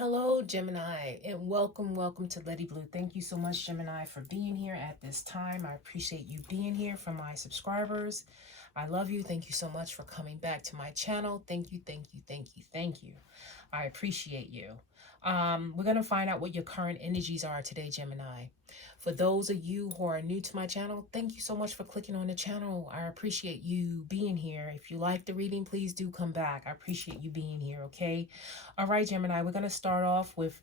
Hello, Gemini, and welcome to Letiblu. Thank you so much, Gemini, for being here at this time. I appreciate you being here for my subscribers. I love you. Thank you so much for coming back to my channel. Thank you, thank you, thank you, thank you. I appreciate you. We're going to find out what your current energies are today, Gemini. For those of you who are new to my channel, thank you so much for clicking on the channel. I appreciate you being here. If you like the reading, please do come back. I appreciate you being here, okay? All right, Gemini, we're going to start off with,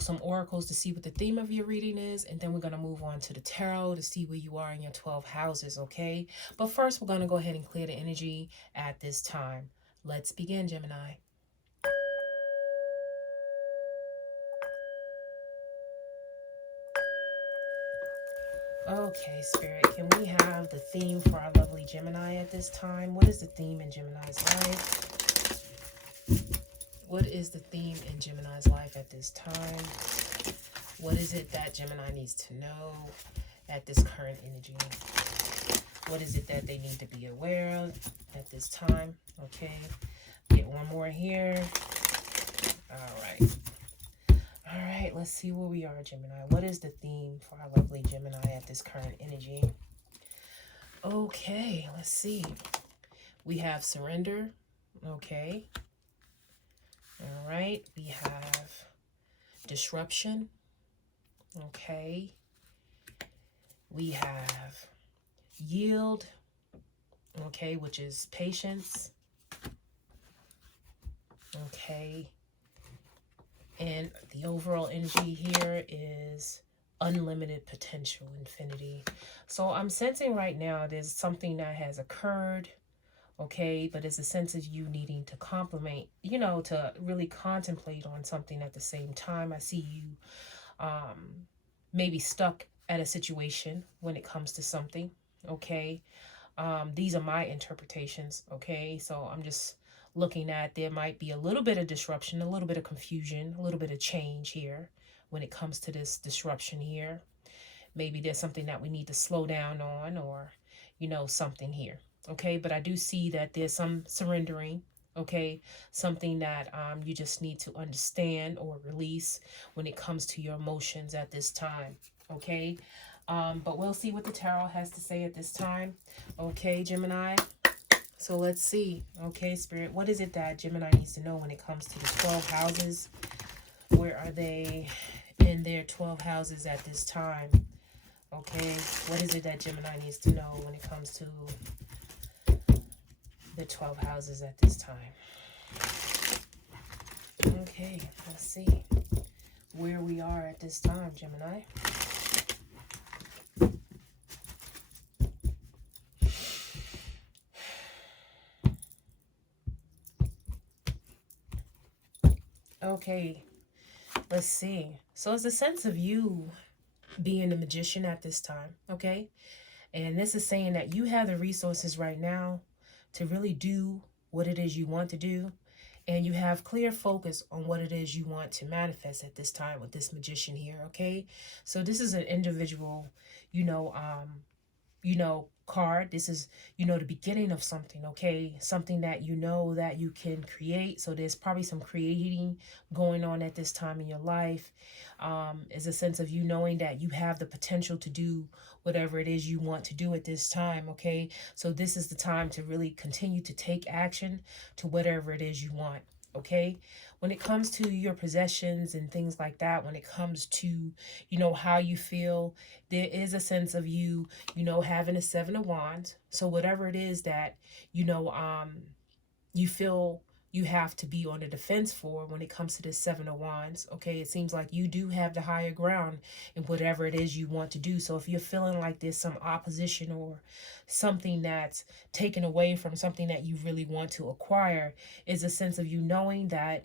some oracles to see what the theme of your reading is, and then we're going to move on to the tarot to see where you are in your 12 houses, okay? But first, we're going to go ahead and clear the energy at this time. Let's begin, Gemini. Okay, Spirit, can we have the theme for our lovely Gemini at this time? What is the theme in Gemini's life? What is the theme in Gemini's life at this time? What is it that Gemini needs to know at this current energy? What is it that they need to be aware of at this time? Okay, get one more here. All right. All right, let's see where we are, Gemini. What is the theme for our lovely Gemini at this current energy? Okay, let's see. We have surrender. Okay. All right, we have disruption. Okay. We have yield. Okay, which is patience. Okay. And the overall energy here is unlimited potential, infinity. So I'm sensing right now there's something that has occurred, okay? But it's a sense of you needing to compliment, to really contemplate on something at the same time. I see you maybe stuck at a situation when it comes to something, okay? These are my interpretations, okay? So I'm just looking at there might be a little bit of disruption, a little bit of confusion, a little bit of change here when it comes to this disruption here. Maybe there's something that we need to slow down on or, something here. Okay, but I do see that there's some surrendering. Okay, something that you just need to understand or release when it comes to your emotions at this time. Okay, but we'll see what the tarot has to say at this time. Okay, Gemini. So let's see. Okay, Spirit, what is it that Gemini needs to know when it comes to the 12 houses? Where are they in their 12 houses at this time? Okay, what is it that Gemini needs to know when it comes to the 12 houses at this time? Okay, let's see where we are at this time, Gemini. Okay, let's see. So it's a sense of you being the magician at this time, okay? And this is saying that you have the resources right now to really do what it is you want to do. And you have clear focus on what it is you want to manifest at this time with this magician here, okay? So this is an individual, card. This is, the beginning of something, okay? Something that that you can create. So there's probably some creating going on at this time in your life. Is a sense of you knowing that you have the potential to do whatever it is you want to do at this time, okay? So this is the time to really continue to take action to whatever it is you want, okay? When it comes to your possessions and things like that, when it comes to, how you feel, there is a sense of you, having a 7 of Wands. So whatever it is that, you feel you have to be on the defense for when it comes to this 7 of Wands, okay? It seems like you do have the higher ground in whatever it is you want to do. So if you're feeling like there's some opposition or something that's taken away from something that you really want to acquire, is a sense of you knowing that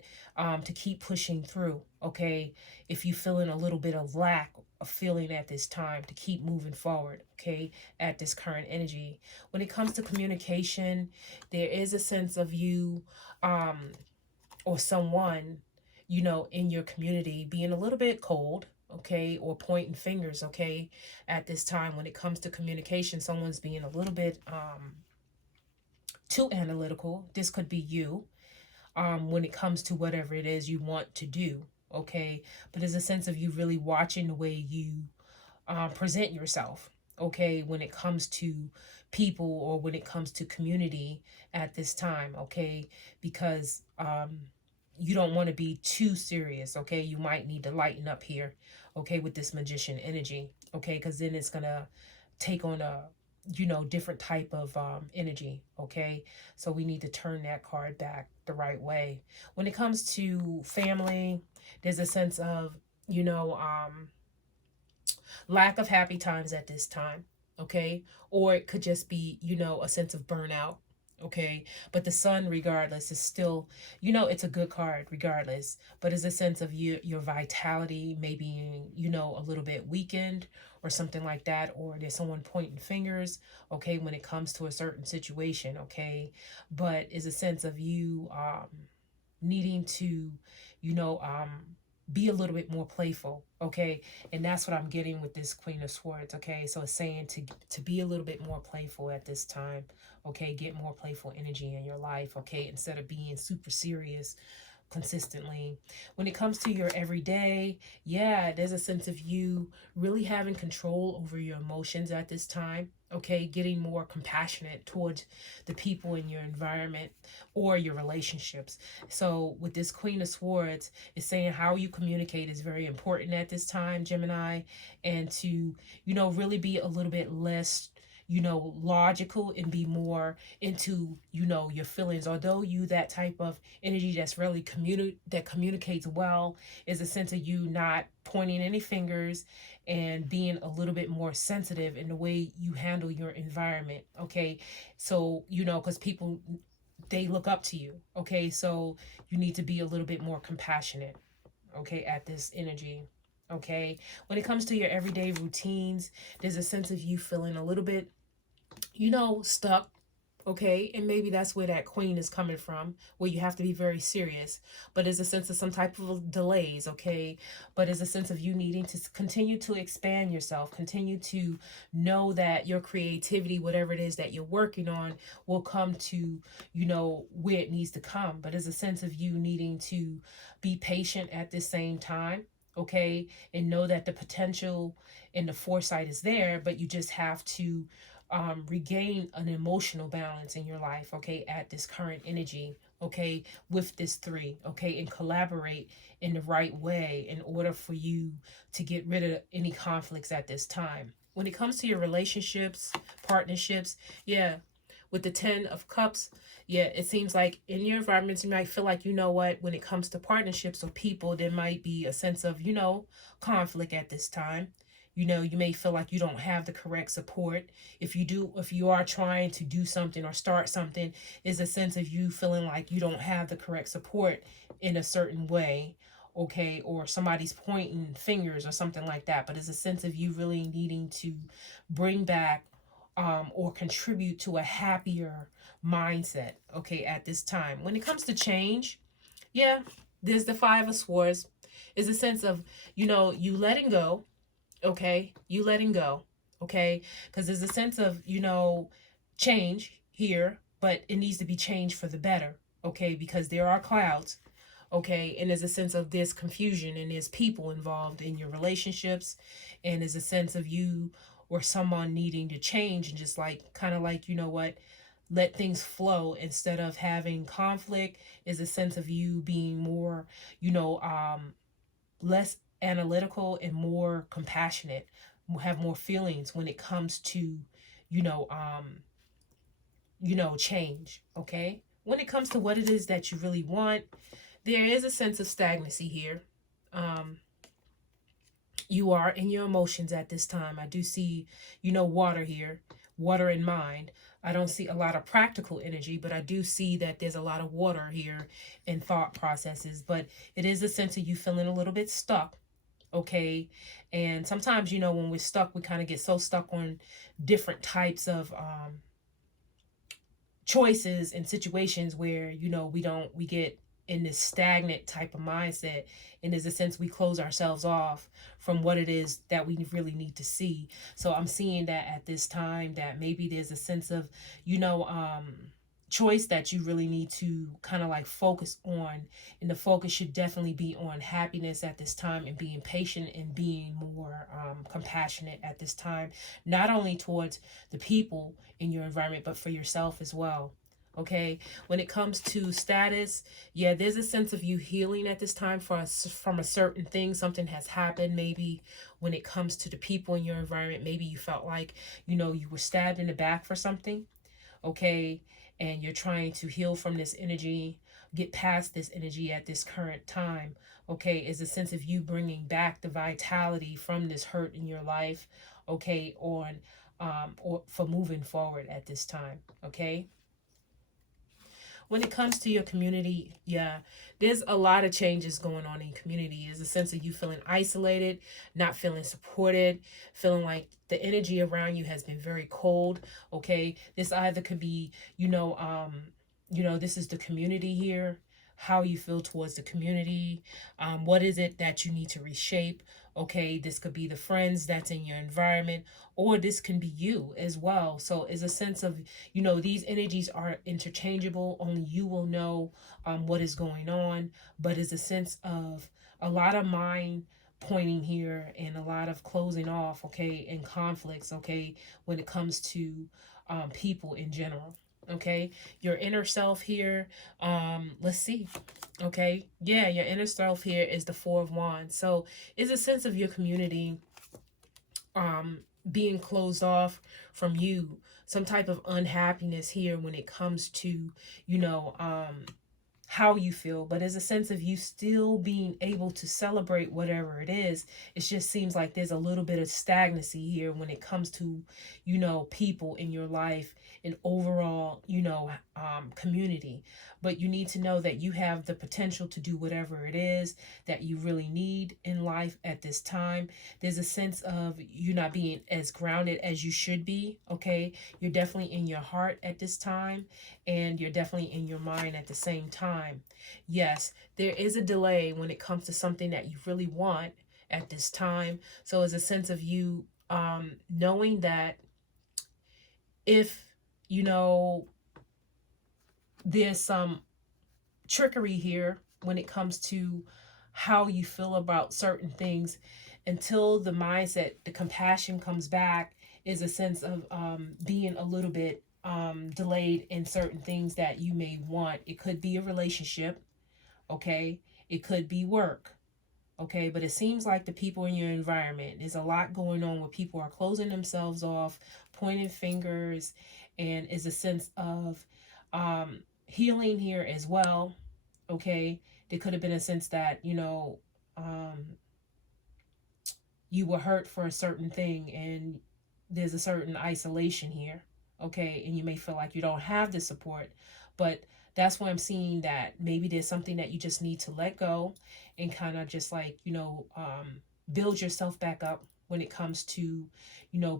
to keep pushing through, okay? If you're feeling a little bit of lack of feeling at this time, to keep moving forward, okay, at this current energy. When it comes to communication, there is a sense of you or someone, in your community being a little bit cold, okay, or pointing fingers, okay, at this time. When it comes to communication, someone's being a little bit too analytical. This could be you when it comes to whatever it is you want to do, okay? But there's a sense of you really watching the way you present yourself, okay, when it comes to people or when it comes to community at this time, okay? Because you don't want to be too serious, okay? You might need to lighten up here, okay, with this magician energy, okay? Because then it's going to take on a, different type of energy, okay? So we need to turn that card back the right way. When it comes to family, there's a sense of, lack of happy times at this time, okay? Or it could just be, a sense of burnout, okay? But the sun, regardless, is still, it's a good card regardless, but it's a sense of your vitality maybe, a little bit weakened or something like that, or there's someone pointing fingers, okay, when it comes to a certain situation, okay? But it's a sense of you needing to, you know, um, be a little bit more playful, okay? And that's what I'm getting with this Queen of Swords, okay? So it's saying to be a little bit more playful at this time, okay? Get more playful energy in your life, okay? Instead of being super serious consistently. When it comes to your everyday, yeah, there's a sense of you really having control over your emotions at this time, okay? Getting more compassionate towards the people in your environment or your relationships. So with this Queen of Swords, it's saying how you communicate is very important at this time, Gemini, and to, really be a little bit less, logical and be more into, your feelings. Although you that type of energy that's really that communicates well, is a sense of you not pointing any fingers and being a little bit more sensitive in the way you handle your environment, okay? So, because people, they look up to you, okay? So you need to be a little bit more compassionate, okay, at this energy, okay? When it comes to your everyday routines, there's a sense of you feeling a little bit, stuck, okay? And maybe that's where that queen is coming from, where you have to be very serious. But there's a sense of some type of delays, okay? But there's a sense of you needing to continue to expand yourself, continue to know that your creativity, whatever it is that you're working on, will come to, where it needs to come. But there's a sense of you needing to be patient at the same time, okay? And know that the potential and the foresight is there, but you just have to regain an emotional balance in your life, okay, at this current energy, okay, with this three, okay, and collaborate in the right way in order for you to get rid of any conflicts at this time. When it comes to your relationships, partnerships, yeah, with the 10 of Cups, yeah, it seems like in your environments, you might feel like, when it comes to partnerships or people, there might be a sense of, conflict at this time. You may feel like you don't have the correct support. If you are trying to do something or start something, is a sense of you feeling like you don't have the correct support in a certain way, okay, or somebody's pointing fingers or something like that. But it's a sense of you really needing to bring back or contribute to a happier mindset, okay, at this time. When it comes to change, yeah, there's the Five of Swords. Is a sense of, you letting go, okay? You letting go, okay? Because there's a sense of, change here, but it needs to be changed for the better, okay? Because there are clouds, okay? And there's a sense of there's confusion and there's people involved in your relationships, and there's a sense of you or someone needing to change and just like, kind of like, let things flow instead of having conflict. Is a sense of you being more, less analytical and more compassionate, have more feelings when it comes to, you know, um, change, okay? When it comes to what it is that you really want, there is a sense of stagnancy here. You are in your emotions at this time. I do see, water here, water in mind. I don't see a lot of practical energy, but I do see that there's a lot of water here in thought processes. But it is a sense of you feeling a little bit stuck, okay? And sometimes, when we're stuck, we kind of get so stuck on different types of choices and situations where, we get in this stagnant type of mindset. And there's a sense we close ourselves off from what it is that we really need to see. So I'm seeing that at this time that maybe there's a sense of, choice that you really need to kind of like focus on. And the focus should definitely be on happiness at this time, and being patient and being more compassionate at this time, not only towards the people in your environment, but for yourself as well. Okay, when it comes to status, yeah, there's a sense of you healing at this time from a certain thing. Something has happened, maybe when it comes to the people in your environment. Maybe you felt like, you were stabbed in the back for something. Okay, and you're trying to heal from this energy, get past this energy at this current time. Okay, is a sense of you bringing back the vitality from this hurt in your life. Okay, or for moving forward at this time. Okay, when it comes to your community, yeah, there's a lot of changes going on in community. There's a sense of you feeling isolated, not feeling supported, feeling like the energy around you has been very cold. Okay, this either could be, this is the community here, how you feel towards the community, what is it that you need to reshape. Okay, this could be the friends that's in your environment, or this can be you as well. So it's a sense of, these energies are interchangeable. Only you will know what is going on, but it's a sense of a lot of mind pointing here and a lot of closing off, okay, and conflicts, okay, when it comes to people in general. Okay, your inner self here, let's see. Okay, yeah, your inner self here is the Four of Wands. So it's a sense of your community being closed off from you, some type of unhappiness here when it comes to, you know, how you feel, but as a sense of you still being able to celebrate whatever it is. It just seems like there's a little bit of stagnancy here when it comes to, people in your life and overall, community. But you need to know that you have the potential to do whatever it is that you really need in life at this time. There's a sense of you not being as grounded as you should be. Okay, you're definitely in your heart at this time, and you're definitely in your mind at the same time. Yes, there is a delay when it comes to something that you really want at this time. So it's a sense of you knowing that if, there's some trickery here when it comes to how you feel about certain things, until the mindset, the compassion comes back, is a sense of being a little bit delayed in certain things that you may want. It could be a relationship, okay? It could be work, okay? But it seems like the people in your environment, there's a lot going on where people are closing themselves off, pointing fingers, and is a sense of healing here as well, okay? There could have been a sense that, you were hurt for a certain thing, and there's a certain isolation here, okay? And you may feel like you don't have the support, but that's why I'm seeing that maybe there's something that you just need to let go and kind of just like, build yourself back up when it comes to,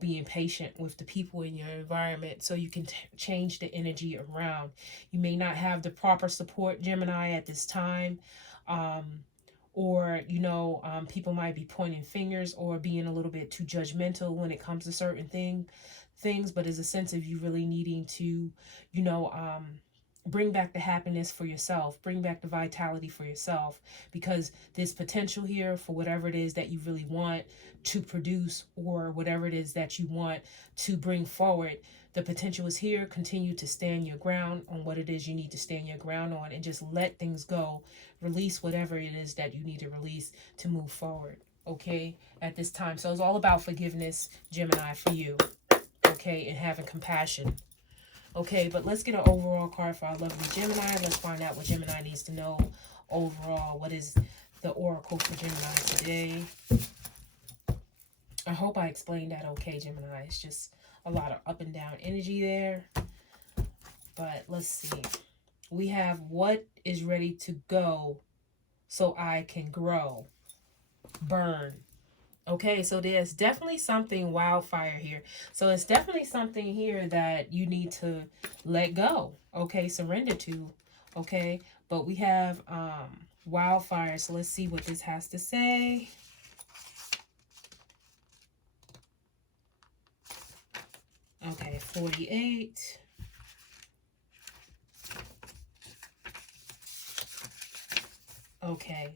being patient with the people in your environment, so you can change the energy around. You may not have the proper support, Gemini, at this time. Or people might be pointing fingers or being a little bit too judgmental when it comes to certain things, but there's a sense of you really needing to bring back the happiness for yourself, bring back the vitality for yourself, because there's potential here for whatever it is that you really want to produce, or whatever it is that you want to bring forward. The potential is here. Continue to stand your ground on what it is you need to stand your ground on, and just let things go. Release whatever it is that you need to release to move forward, okay, at this time. So it's all about forgiveness, Gemini, for you, okay, and having compassion. Okay, but let's get an overall card for our lovely Gemini. Let's find out what Gemini needs to know overall. What is the oracle for Gemini today? I hope I explained that okay, Gemini. It's just a lot of up and down energy there. But let's see. We have what is ready to go so I can grow. Burn. Okay, so there's definitely something wildfire here. So it's definitely something here that you need to let go. Okay, surrender to. Okay, but we have wildfire. So let's see what this has to say. Okay, 48. Okay.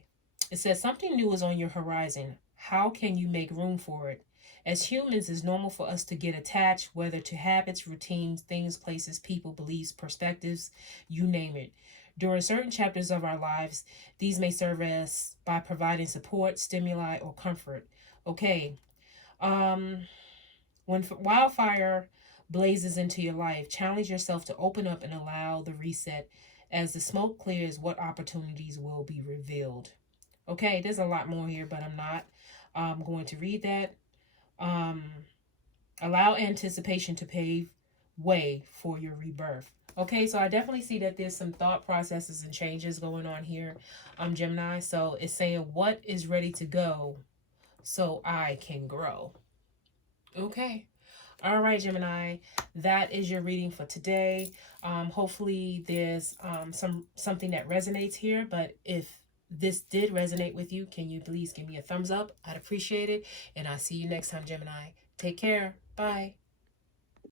It says something new is on your horizon. How can you make room for it? As humans, it's normal for us to get attached, whether to habits, routines, things, places, people, beliefs, perspectives, you name it. During certain chapters of our lives, these may serve as by providing support, stimuli, or comfort. Okay. Um, when wildfire blazes into your life, challenge yourself to open up and allow the reset. As the smoke clears, what opportunities will be revealed? Okay, there's a lot more here, but I'm not going to read that. Um, Allow anticipation to pave way for your rebirth. Okay, so I definitely see that there's some thought processes and changes going on here, Gemini. So it's saying what is ready to go so I can grow. Okay. All right, Gemini, that is your reading for today. Hopefully there's something that resonates here, but if this did resonate with you, can you please give me a thumbs up? I'd appreciate it. And I'll see you next time, Gemini. Take care. Bye.